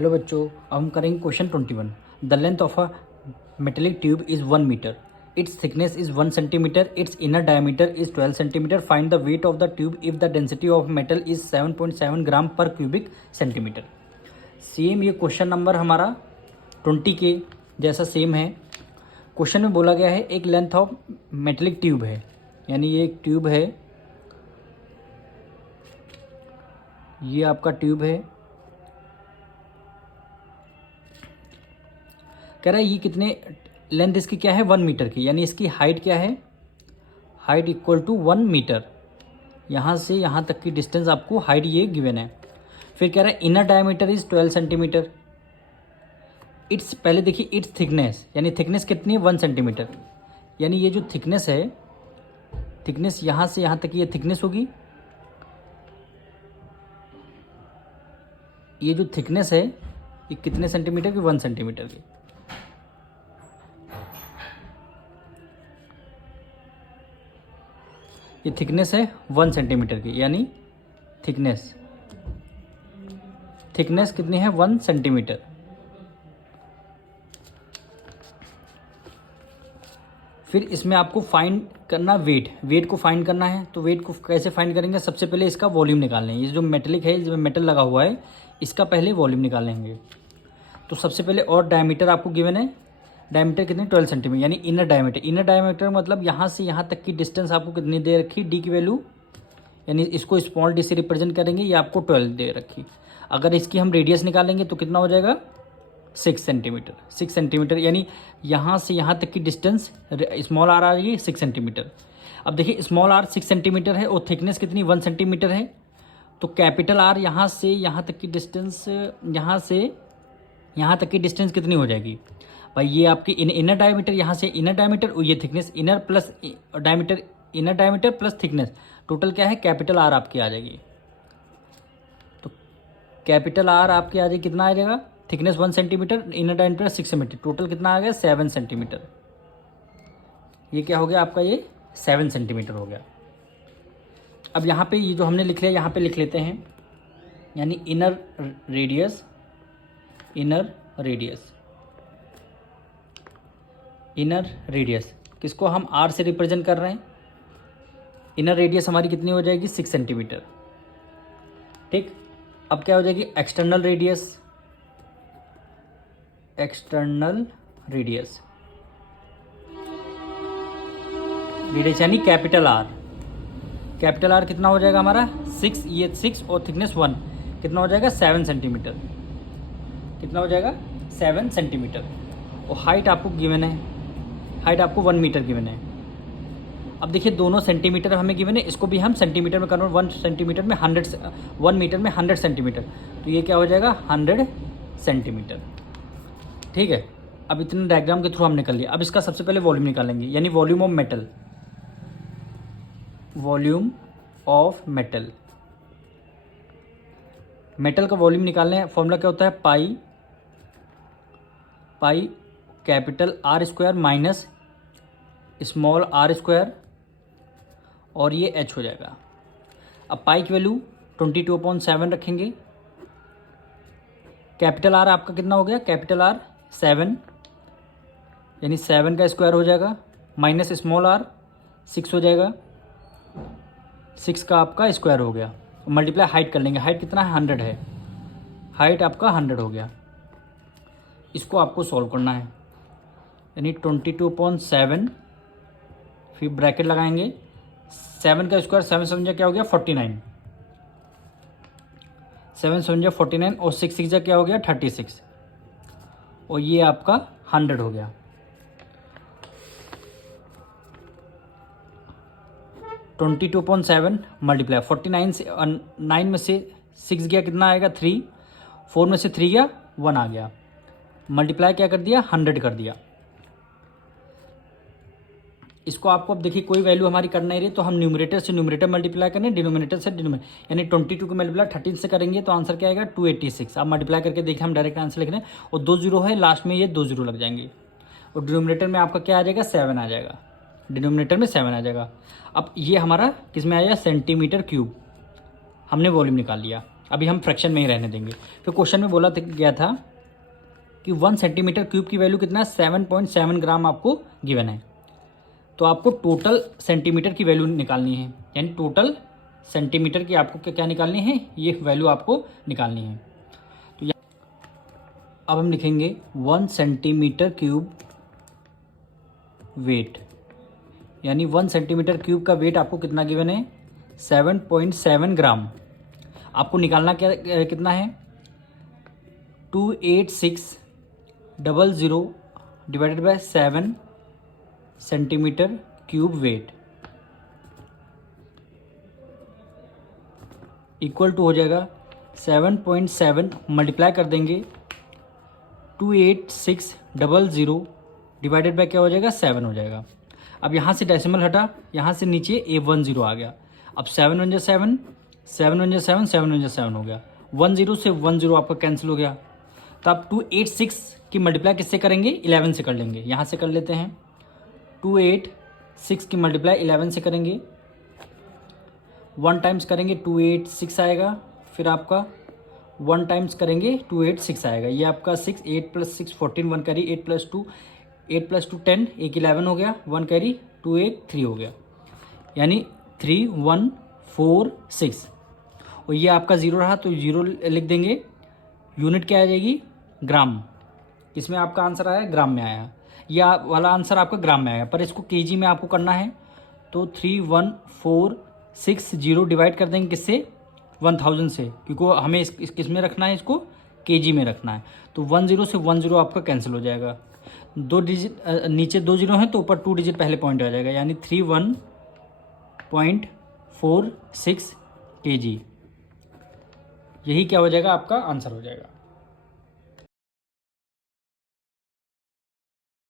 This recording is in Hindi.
हेलो बच्चों, अब हम करेंगे question 21। The length of a metallic tube is 1 metre, its thickness is 1 centimetre, its inner diameter is 12 centimetre, find the weight of the tube if the density of metal is 7.7 gram per cubic centimetre. Same ये क्वेश्चन नंबर हमारा 20 के जैसा सेम है। क्वेश्चन में बोला गया है एक लेंथ ऑफ मेटेलिक ट्यूब है, यानी ये एक ट्यूब है, ये आपका ट्यूब है। कह रहा है ये कितने लेंथ इसकी क्या है 1 मीटर की, यानी इसकी हाइट क्या है, हाइट इक्वल टू 1 मीटर। यहाँ से यहाँ तक की डिस्टेंस आपको हाइट ये गिवन है। फिर कह रहा है inner diameter is 12 centimetre. It's पहले देखिए इट्स थिकनेस, यानी थिकनेस कितनी है 1 सेंटीमीटर, यानी ये जो थिकनेस है, थिकनेस यहाँ से यहाँ तक ये थिकनेस होगी। ये जो थिकनेस है ये कितने सेंटीमीटर की, 1 सेंटीमीटर की। ये थिकनेस है 1 सेंटीमीटर की, यानी थिकनेस कितनी है 1 सेंटीमीटर। फिर इसमें आपको फाइंड करना वेट को फाइंड करना है। तो वेट को कैसे फाइंड करेंगे, सबसे पहले इसका वॉल्यूम निकालना है। ये जो मेटेलिक है, इसमें मेटल लगा हुआ है, इसका पहले वॉल्यूम निकालेंगे। तो सबसे पहले और डायमीटर आपको गिवन है, डायमीटर कितनी 12 सेंटीमीटर, यानी इनर डायमीटर मतलब यहाँ से यहाँ तक की डिस्टेंस आपको कितनी दे रखी, डी की वैल्यू, यानी इसको स्मॉल डी से रिप्रेजेंट करेंगे, ये आपको 12 दे रखी। अगर इसकी हम रेडियस निकालेंगे तो कितना हो जाएगा 6 सेंटीमीटर, यानी यहाँ से यहाँ तक की डिस्टेंस स्मॉल आर आ रही है 6 सेंटीमीटर। अब देखिए स्मॉल आर 6 सेंटीमीटर है और थिकनेस कितनी 1 सेंटीमीटर है, तो कैपिटल आर यहाँ से यहाँ तक की डिस्टेंस, यहाँ से यहाँ तक की डिस्टेंस कितनी हो जाएगी भाई, ये आपकी इनर डायमीटर, यहाँ से इनर डायमीटर, ये thickness, inner diameter plus thickness, total क्या है कैपिटल आर आपकी आ जाएगी। तो कैपिटल आर आपकी आ जाएगी, कितना आ जाएगा, thickness 1 centimetre, inner diameter 6 centimetre, total कितना आ गया 7 सेंटीमीटर। ये क्या हो गया आपका, ये 7 सेंटीमीटर हो गया। अब यहाँ पे ये जो हमने लिख लिया यहाँ पे लिख लेते हैं, यानी इनर रेडियस किसको हम आर से रिप्रेजेंट कर रहे हैं। इनर रेडियस हमारी कितनी हो जाएगी 6 सेंटीमीटर, ठीक। अब क्या हो जाएगी एक्सटर्नल रेडियस यानी कैपिटल आर कितना हो जाएगा हमारा 6, ये 6 और थिकनेस 1 कितना हो जाएगा 7 सेंटीमीटर, कितना हो जाएगा 7 सेंटीमीटर। और हाइट आपको गिवन है, हाइट आपको 1 मीटर गिवन है। अब देखिए दोनों सेंटीमीटर हमें गिवन है, इसको भी हम सेंटीमीटर में कन्वर्ट, 1 सेंटीमीटर में 1 मीटर में 100 सेंटीमीटर, तो ये क्या हो जाएगा 100 सेंटीमीटर, ठीक है। अब इतने डायग्राम के थ्रू हमने कर लिया। अब इसका सबसे पहले वॉल्यूम निकालेंगे, यानी वॉल्यूम ऑफ मेटल का वॉल्यूम निकालने हैं। फॉर्मूला क्या होता है, pi capital R square minus small R square, और ये एच हो जाएगा। अब पाई की वैल्यू 22/7 रखेंगे। कैपिटल आर आपका कितना हो गया, कैपिटल आर 7, यानी 7 का स्क्वायर हो जाएगा, माइनस स्मॉल आर 6 हो जाएगा, 6 का आपका स्क्वायर हो गया, मल्टीप्लाई हाइट कर लेंगे। हाइट कितना है 100 है, हाइट आपका 100 हो गया। इसको आपको सॉल्व करना है, यानी 22/7, फिर ब्रैकेट लगाएंगे, 7 का स्क्वायर 7 समझा क्या हो गया 49, 7 समझा 49, और 6 6 क्या हो गया 36, और ये आपका 100 हो गया। 22/7 मल्टीप्लाई 49 से 9 में से 6 गया कितना आएगा 3, 4 में से 3 गया 1 आ गया, मल्टीप्लाई क्या कर दिया 100 कर दिया। इसको आपको अब देखिए कोई वैल्यू हमारी कर नहीं रही, तो हम न्यूमरेटर से न्यूमरेटर मल्टीप्लाई करें, डिनोमिनेटर से डिनोमिनेटर, यानी 22 को मल्टीप्लाई 13 से करेंगे तो आंसर क्या आएगा 286। आप मल्टीप्लाई करके देखिए, हम डायरेक्ट आंसर लिख रहे हैं, और 2 जीरो है लास्ट में, ये 2 जीरो लग जाएंगे, और डिनोमिनेटर में आपका क्या आ जाएगा 7 आ जाएगा, डिनोमिनेटर में 7 आ जाएगा। अब ये हमारा किस में आया सेंटीमीटर क्यूब, हमने वॉल्यूम निकाल लिया। अभी हम फ्रैक्शन में ही रहने देंगे। फिर क्वेश्चन में बोला गया था कि 1 सेंटीमीटर क्यूब की वैल्यू कितना है, 7.7 ग्राम आपको गिवन है। तो आपको टोटल सेंटीमीटर की वैल्यू निकालनी है, यानी टोटल सेंटीमीटर की आपको क्या क्या निकालनी है, ये वैल्यू आपको निकालनी है। तो अब हम लिखेंगे 1 सेंटीमीटर क्यूब वेट, यानी 1 सेंटीमीटर क्यूब का वेट आपको कितना गिवन है, 7.7 ग्राम। आपको निकालना क्या कितना है, 28600 divided by 7 centimetre cube weight equal to हो जाएगा 7.7 मल्टीप्लाई कर देंगे 28600 डिवाइडेड बाय क्या हो जाएगा, 7 हो जाएगा। अब यहाँ से डेसिमल हटा, यहाँ से नीचे A10 आ गया। अब 7 1 7, 7 1 7, 7 1 7 हो गया। 10 से 10 आपका कैंसिल हो गया। तो आप 286 की मल्टीप्लाई किससे करेंगे, 11 से कर लेंगे। यहाँ से कर लेते हैं, 286 की मल्टीप्लाई 11 से करेंगे, 1 टाइम्स करेंगे 286 आएगा, फिर आपका 1 टाइम्स करेंगे 286 आएगा। ये आपका 6, 8 + 6 14, 1 कैरी, 8 + 2 10, एक 11 हो गया, 1 कैरी 2 8 3 हो गया, यानी 3146। और ये आपका 0 रहा तो 0 लिख देंगे। यूनिट क्या आ जाएगी, ग्राम। इसमें आपका आंसर आया ग्राम में आया, या वाला आंसर आपका ग्राम में आया, पर इसको केजी में आपको करना है। तो 31460 डिवाइड कर देंगे किससे, 1000 से, क्योंकि हमें इस किस में रखना है, इसको केजी में रखना है। तो 10 से 10 आपका कैंसिल हो जाएगा। 2 डिजिट नीचे 2 0 हैं तो ऊपर 2 डिजिट पहले पॉइंट आ जाएगा, यानी 31.46 kg। यही क्या हो जाएगा, आपका आंसर हो जाएगा।